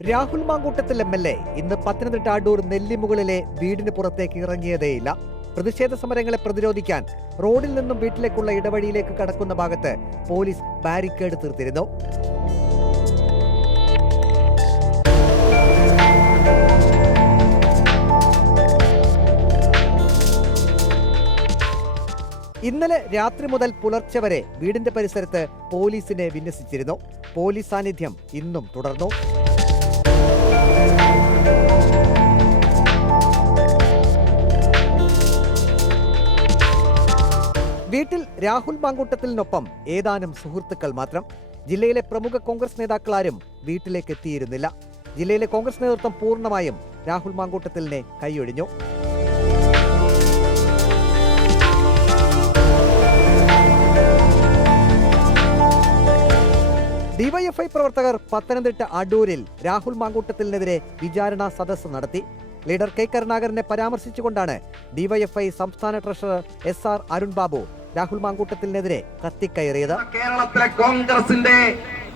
Rahul Mamkootathil MLA ഇന്ന് പത്തനംതിട്ട അടൂർ നെല്ലിമുകളിലെ വീടിന് പുറത്തേക്ക് ഇറങ്ങിയതേയില്ല. പ്രതിഷേധ സമരങ്ങളെ പ്രതിരോധിക്കാൻ റോഡിൽ നിന്നും വീട്ടിലേക്കുള്ള ഇടവഴിയിലേക്ക് കടക്കുന്ന ഭാഗത്ത് പോലീസ് ബാരിക്കേഡ് തീർത്തിരുന്നു. ഇന്നലെ രാത്രി മുതൽ പുലർച്ചെ വരെ വീടിന്റെ പരിസരത്ത് പോലീസിനെ വിന്യസിച്ചിരുന്നു. പോലീസ് സാന്നിധ്യം ഇന്നും തുടർന്നു. വീട്ടിൽ രാഹുൽ മാങ്കൂട്ടത്തിനൊപ്പം ഏതാനും സുഹൃത്തുക്കൾ മാത്രം. ജില്ലയിലെ പ്രമുഖ കോൺഗ്രസ് നേതാക്കളാരും വീട്ടിലേക്ക് എത്തിയിരുന്നില്ല. ജില്ലയിലെ കോൺഗ്രസ് നേതൃത്വം പൂർണ്ണമായും രാഹുൽ മാങ്കൂട്ടത്തിലിനെ കൈയൊഴിഞ്ഞു. ഡിവൈഎഫ്ഐ പ്രവർത്തകർ പത്തനംതിട്ട അടൂരിൽ രാഹുൽ മാങ്കൂട്ടത്തിനെതിരെ വിചാരണാ സദസ്സ് നടത്തി. ലീഡർ കെ കരുണാകരനെ പരാമർശിച്ചുകൊണ്ടാണ് ഡിവൈഎഫ്ഐ സംസ്ഥാന ട്രഷറർ SR അരുൺ ബാബു രാഹുൽ മാങ്കൂട്ടത്തിനെതിരെ കത്തിക്കയറിയത്. കേരളത്തിലെ കോൺഗ്രസിന്റെ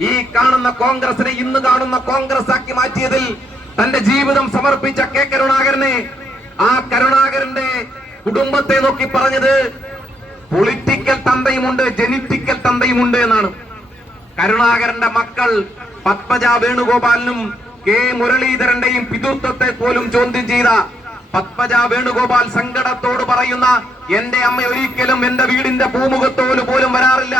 ഈ കാണുന്ന കോൺഗ്രസിനെ ഇന്ന് കാണുന്ന കോൺഗ്രസ് ആക്കി മാറ്റിയതിൽ തന്റെ ജീവിതം സമർപ്പിച്ച കെ കരുണാകരനെ, ആ കരുണാകരന്റെ കുടുംബത്തെ നോക്കി പറഞ്ഞത് പൊളിറ്റിക്കൽ തന്തയുമുണ്ട്, ജനറ്റിക്കൽ തന്തയുമുണ്ട് എന്നാണ്. കരുണാകരന്റെ മക്കൾ പത്മജ വേണുഗോപാലിനും കെ മുരളീധരന്റെയും പിതൃത്വത്തെ പോലും ചോദ്യം ചെയ്ത പത്മജ വേണുഗോപാൽ സങ്കടത്തോട് പറയുന്ന, എന്റെ അമ്മ ഒരിക്കലും എന്റെ വീടിന്റെ പൂമുഖത്തോല് പോലും വരാറില്ല.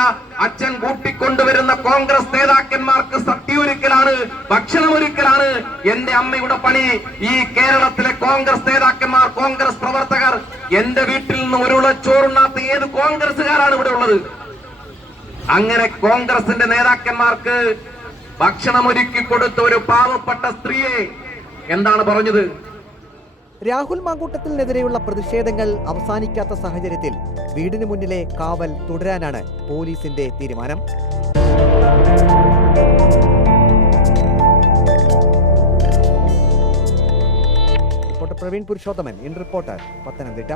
അച്ഛൻ കൂട്ടിക്കൊണ്ടുവരുന്ന കോൺഗ്രസ് നേതാക്കന്മാർക്ക് സദ്യയൊരുക്കലാണ്, ഭക്ഷണമൊരുക്കലാണ് എന്റെ അമ്മയുടെ പണി. ഈ കേരളത്തിലെ കോൺഗ്രസ് നേതാക്കന്മാർ, കോൺഗ്രസ് പ്രവർത്തകർ എന്റെ വീട്ടിൽ നിന്ന് ഒരുള ചോറുണ്ണാത്ത ഏത് കോൺഗ്രസുകാരാണ് ഇവിടെ ഉള്ളത്? അങ്ങനെ കോൺഗ്രസിന്റെ നേതാക്കന്മാർക്ക് ഭക്ഷണമൊരുക്കി കൊടുത്ത ഒരു പാവപ്പെട്ട സ്ത്രീയെ എന്താണ് പറഞ്ഞത്? രാഹുൽ മാങ്കൂട്ടത്തിനെതിരെയുള്ള പ്രതിഷേധങ്ങൾ അവസാനിക്കാത്ത സാഹചര്യത്തിൽ വീടിന് മുന്നിലെ കാവൽ തുടരാനാണ് പോലീസിന്റെ തീരുമാനം. Reporter Praveen Purushothaman, in reporter, Pathanamthitta.